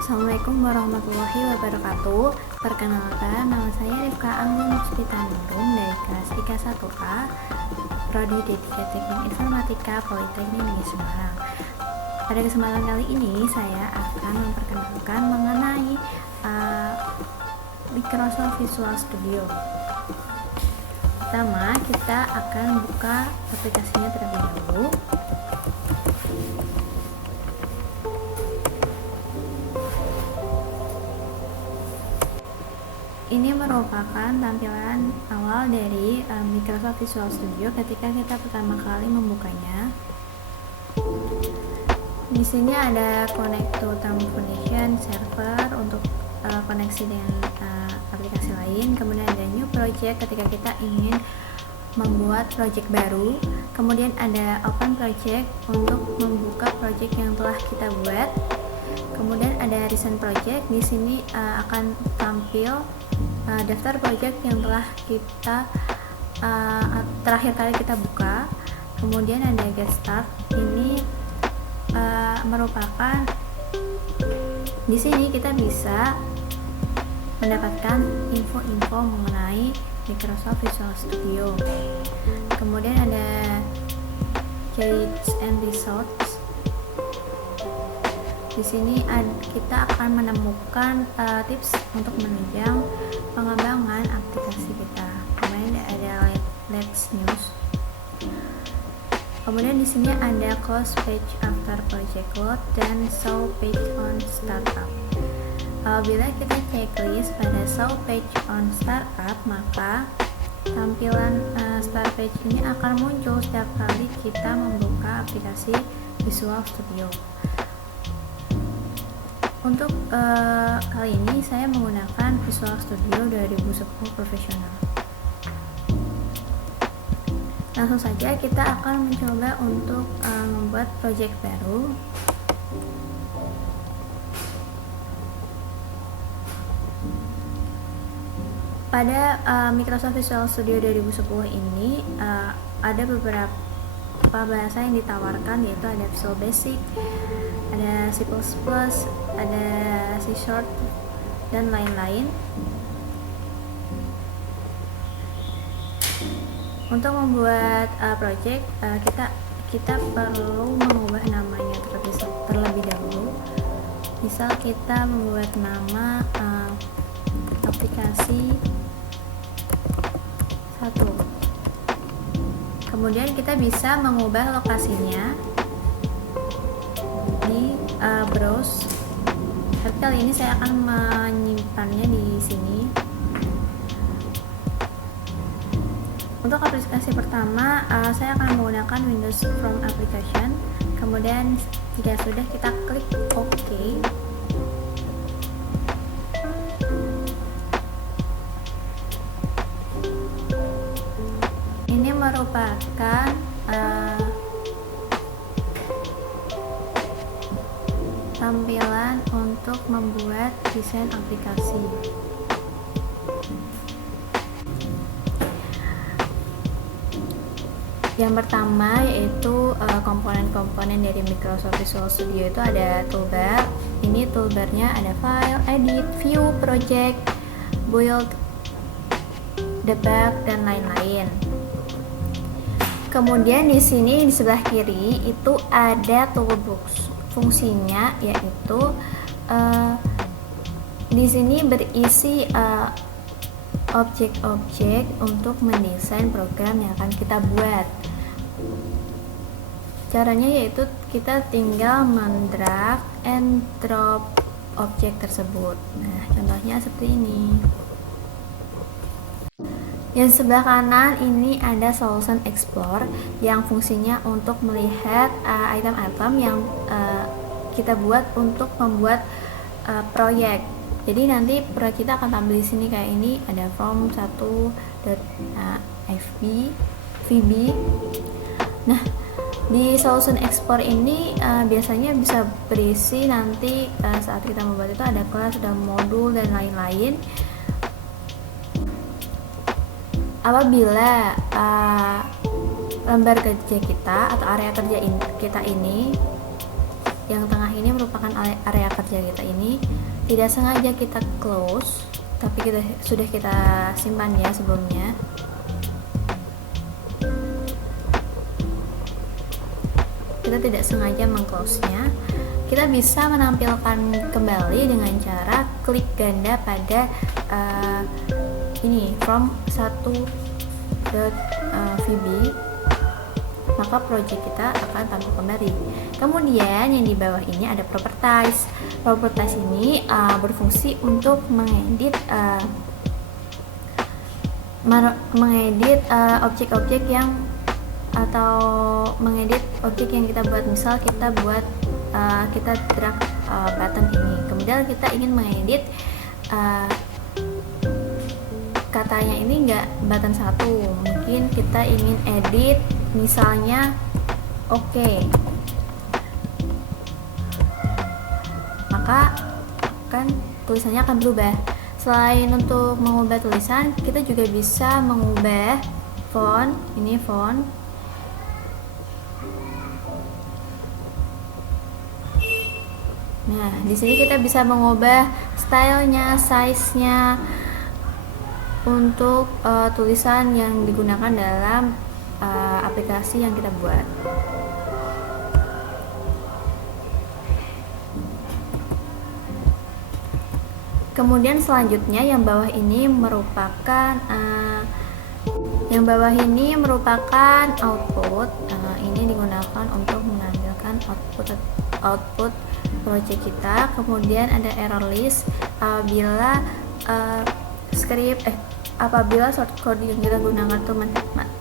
Assalamualaikum warahmatullahi wabarakatuh. Perkenalkan, nama saya Rifka Anggun Puspita Ningrum dari kelas IK 1A, Prodi D3 Teknik Informatika Politeknik Negeri Semarang. Pada kesempatan kali ini saya akan memperkenalkan mengenai Microsoft Visual Studio. Pertama, kita akan buka aplikasinya terlebih dahulu. Ini merupakan tampilan awal dari Microsoft Visual Studio ketika kita pertama kali membukanya. Di sini ada connect to Term Foundation server untuk koneksi dengan aplikasi lain. Kemudian ada new project ketika kita ingin membuat project baru. Kemudian ada open project untuk membuka project yang telah kita buat. Kemudian ada recent project. Di sini akan tampil daftar project yang telah kita terakhir kali kita buka. Kemudian ada get start. Ini merupakan di sini kita bisa mendapatkan info-info mengenai Microsoft Visual Studio. Kemudian ada guides and results. Di sini kita akan menemukan tips untuk menunjang pengembangan aplikasi kita. Kemudian ada Let's News. Kemudian di sini ada close page after project load dan show page on startup. Bila kita checklist pada show page on startup, maka tampilan start page ini akan muncul setiap kali kita membuka aplikasi Visual Studio. Untuk kali ini saya menggunakan Visual Studio 2010 Professional. Langsung saja kita akan mencoba untuk membuat project baru. Pada Microsoft Visual Studio 2010 ini ada beberapa bahasa yang ditawarkan, yaitu ada Visual Basic, ada C++, ada C# dan lain-lain. Untuk membuat project kita perlu mengubah namanya terlebih dahulu. Misal kita membuat nama aplikasi 1. Kemudian kita bisa mengubah lokasinya di browse. Tapi kali ini saya akan menyimpannya di sini. Untuk aplikasi pertama, saya akan menggunakan Windows from Application. Kemudian jika sudah, kita klik OK. Ini merupakan tampilan untuk membuat desain aplikasi. Yang pertama yaitu komponen-komponen dari Microsoft Visual Studio itu ada toolbar. Ini toolbarnya ada file, edit, view, project, build, debug, dan lain-lain. Kemudian di sini di sebelah kiri itu ada toolbox. Fungsinya yaitu di sini berisi objek-objek untuk mendesain program yang akan kita buat. Caranya yaitu kita tinggal mendrag and drop objek tersebut. Nah, contohnya seperti ini. Yang sebelah kanan ini ada Solution Explorer yang fungsinya untuk melihat item-item yang kita buat untuk membuat proyek. Jadi nanti proyek kita akan tampil di sini kayak ini, ada form 1.fb, VB. Nah, di Solution Explorer ini biasanya bisa berisi nanti saat kita membuat itu ada kelas, ada modul, dan lain-lain. Apabila lembar kerja kita atau area kerja kita ini yang tengah ini merupakan area kerja kita. Ini tidak sengaja kita close, tapi sudah kita simpan ya sebelumnya. Kita tidak sengaja meng-close-nya. Kita bisa menampilkan kembali dengan cara klik ganda pada ini from 1.vb, maka project kita akan tampil kembali. Kemudian yang di bawah ini ada properties. Properties ini berfungsi untuk mengedit objek-objek yang atau mengedit objek yang kita buat. Misal kita buat kita drag button ini, kemudian kita ingin mengedit katanya ini enggak button 1, mungkin kita ingin edit misalnya oke. Maka kan tulisannya akan berubah. Selain untuk mengubah tulisan, kita juga bisa mengubah font. Ini font. Nah, di sini kita bisa mengubah stylenya, size-nya untuk tulisan yang digunakan dalam aplikasi yang kita buat. Kemudian selanjutnya yang bawah ini merupakan output. Ini digunakan untuk menampilkan output project kita. Kemudian ada error list apabila apabila shortcode yang kita gunakan itu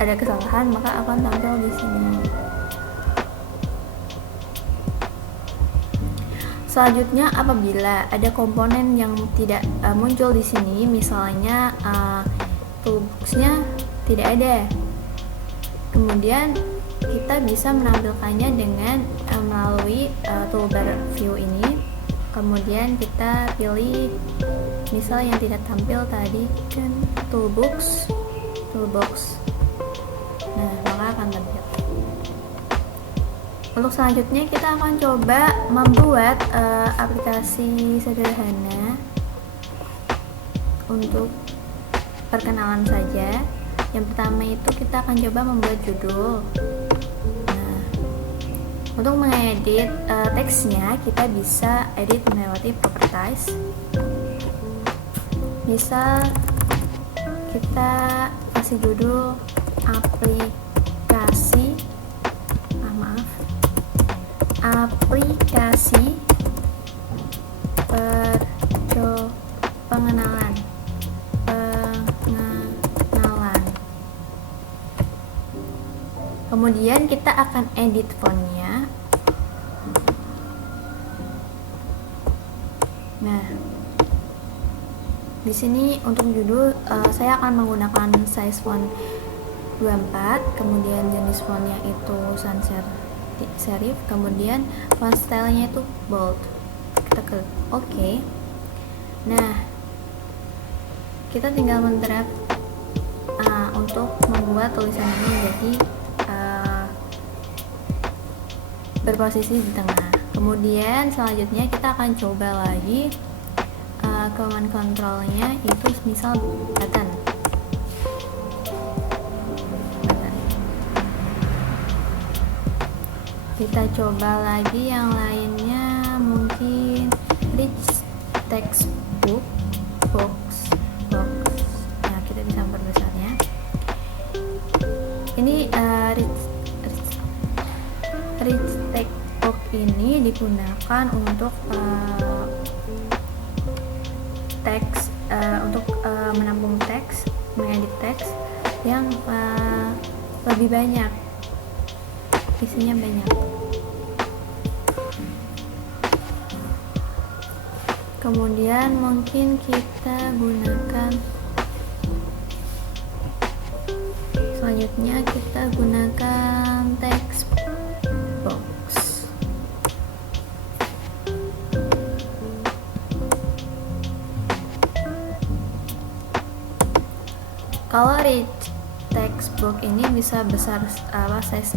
ada kesalahan, maka akan tampil di sini. Selanjutnya, apabila ada komponen yang tidak muncul di sini, misalnya toolbox-nya tidak ada, kemudian kita bisa menampilkannya dengan melalui toolbar view ini. Kemudian kita pilih misal yang tidak tampil tadi kan toolbox. Nah, maka akan tampil. Untuk selanjutnya kita akan coba membuat aplikasi sederhana untuk perkenalan saja. Yang pertama itu kita akan coba membuat judul. Nah, untuk mengedit teksnya kita bisa edit melewati properties. Misal kita kasih judul aplikasi pengenalan. Kemudian kita akan edit fontnya. Nah, di sini untuk judul saya akan menggunakan size font 24, kemudian jenis fontnya itu sans serif, kemudian font stylenya itu bold. Kita klik OK. Nah, kita tinggal mendrag untuk membuat tulisan ini menjadi berposisi di tengah. Kemudian selanjutnya kita akan coba lagi command controlnya itu misal button. Kita coba lagi yang lainnya, mungkin rich text box. Nah, kita bisa memperbesarnya. Ini rich text box ini digunakan untuk teks untuk menampung teks, mengedit teks yang lebih banyak, isinya banyak. Kemudian mungkin kita gunakan selanjutnya kita gunakan text box. Kalau rich text box ini bisa besar size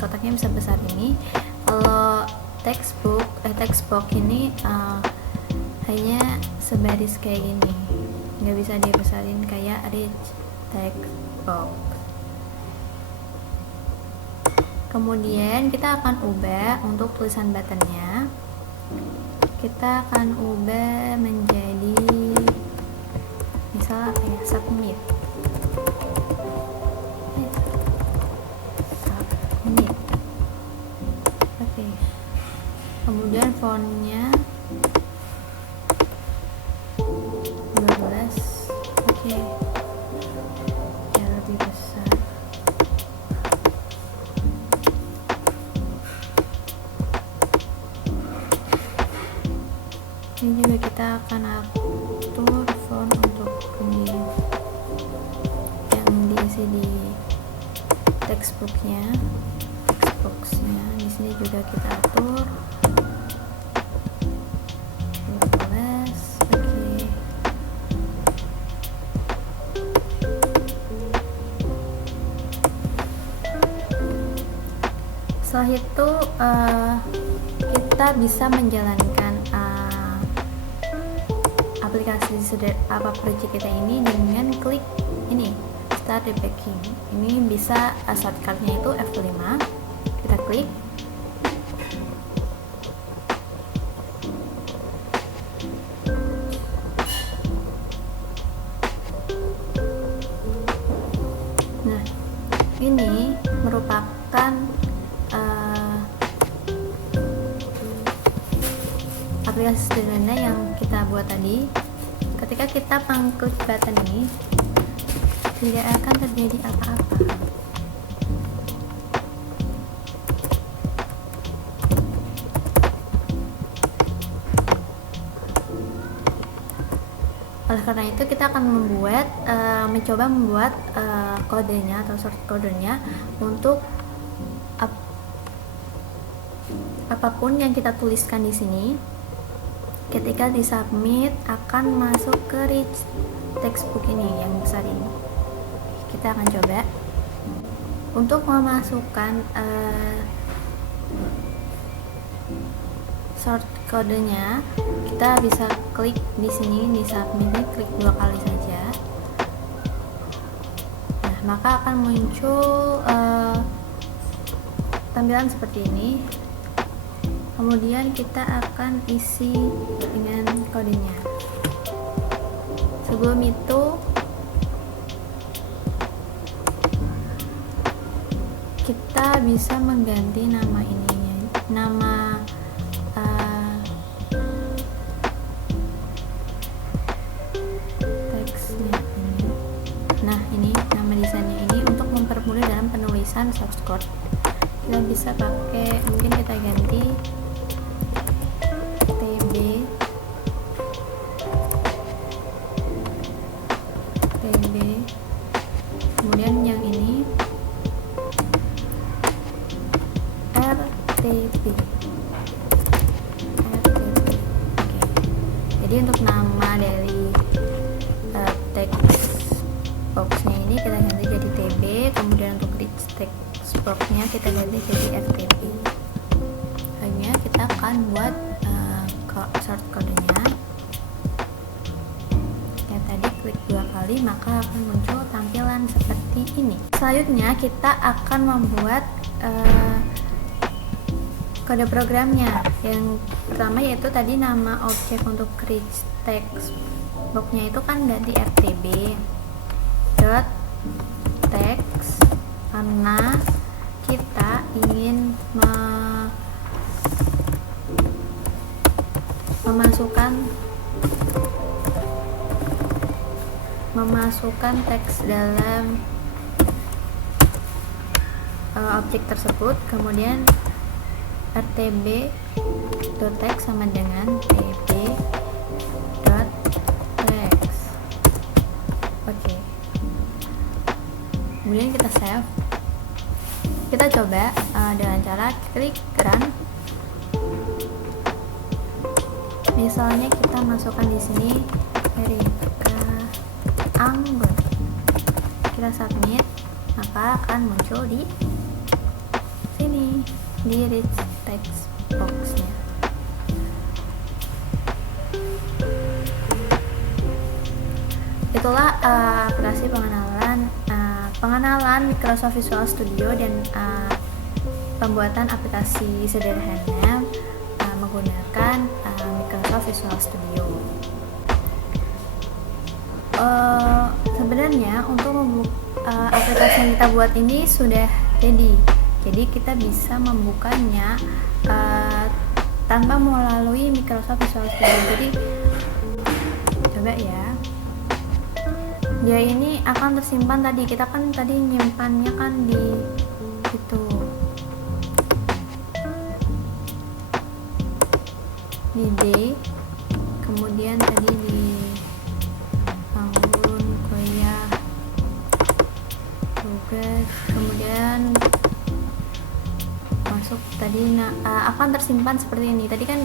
kotaknya bisa besar ini. Kalau text box ini hanya sebaris kayak gini, nggak bisa dibesarin kayak rich text box. Kemudian kita akan ubah untuk tulisan buttonnya, kita akan ubah menjadi misal apa ya, submit. Oke. Kemudian fontnya 12. Oke. Ya, lebih besar. Ini juga kita akan atur font untuk ini yang diisi di textboxnya. Di sini juga kita atur 12. Oke. Setelah itu kita bisa menjalankan aplikasi project kita ini dengan klik ini start rebacking. Ini bisa shortcutnya itu F5, kita klik. Nah, ini merupakan aplikasi sederhana yang kita buat tadi. Ketika kita mengklik button ini, tidak akan terjadi apa-apa. Oleh karena itu kita akan mencoba membuat kodenya atau short kodenya untuk apapun yang kita tuliskan di sini. Ketika di submit akan masuk ke rich textbook ini yang besar ini. Kita akan coba untuk memasukkan short kodenya. Kita bisa klik di sini di submit ini, klik 2 kali saja. Nah, maka akan muncul tampilan seperti ini. Kemudian kita akan isi dengan kodenya. Sebelum itu kita bisa mengganti nama ininya, nama teksnya ini. Nah, ini nama desainnya ini untuk mempermudah dalam penulisan source code. Kita bisa pakai, mungkin kita ganti TB, kemudian yang ini RTP. Oke. Jadi untuk nama dari text boxnya ini kita ganti jadi TB, kemudian untuk text boxnya kita ganti jadi RTP. Hanya kita akan buat short kodenya. Ya, tadi klik 2 kali maka akan muncul tampilan seperti ini. Selanjutnya kita akan membuat kode programnya. Yang pertama yaitu tadi nama objek untuk rich text boxnya itu kan ganti rtb dot text, karena kita ingin memasukkan teks dalam objek tersebut. Kemudian rtb.text sama dengan tb.text. Oke. Kemudian kita save. Kita coba dengan cara klik run. Misalnya kita masukkan di sini Erika Anggun. Kita submit, maka akan muncul di sini di rich text boxnya. Itulah aplikasi pengenalan Microsoft Visual Studio dan pembuatan aplikasi sederhana menggunakan Microsoft Visual Studio. Sebenarnya untuk aplikasi yang kita buat ini sudah jadi kita bisa membukanya tanpa melalui Microsoft Visual Studio. Jadi coba ya, dia ini akan tersimpan tadi, kita kan tadi nyimpannya kan di itu di D, kemudian tadi di bangun, kuliah, tugas, kemudian masuk tadi akan tersimpan seperti ini. Tadi kan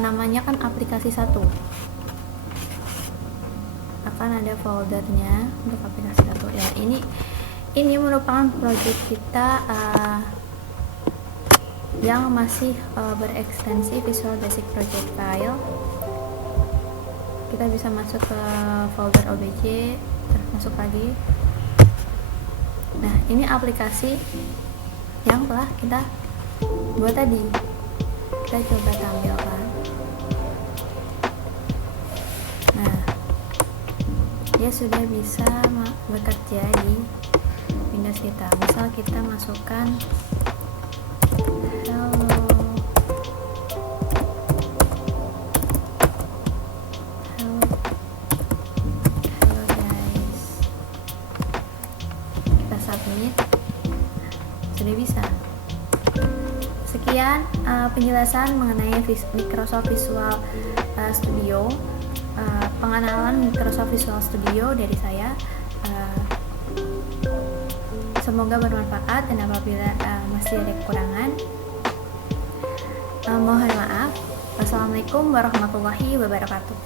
namanya kan aplikasi 1, akan ada foldernya untuk aplikasi 1 ya. Ini merupakan project kita yang masih berekstensi Visual Basic Project file. Kita bisa masuk ke folder obj, terus masuk lagi. Nah, ini aplikasi yang telah kita buat tadi. Kita coba tampilkan. Nah, dia sudah bisa bekerja di Windows kita. Misal kita masukkan hello guys, kita submit, sudah bisa. Sekian penjelasan mengenai Microsoft Visual Studio, pengenalan Microsoft Visual Studio dari saya. Semoga bermanfaat, dan apabila masih ada kekurangan, mohon maaf. Wassalamualaikum warahmatullahi wabarakatuh.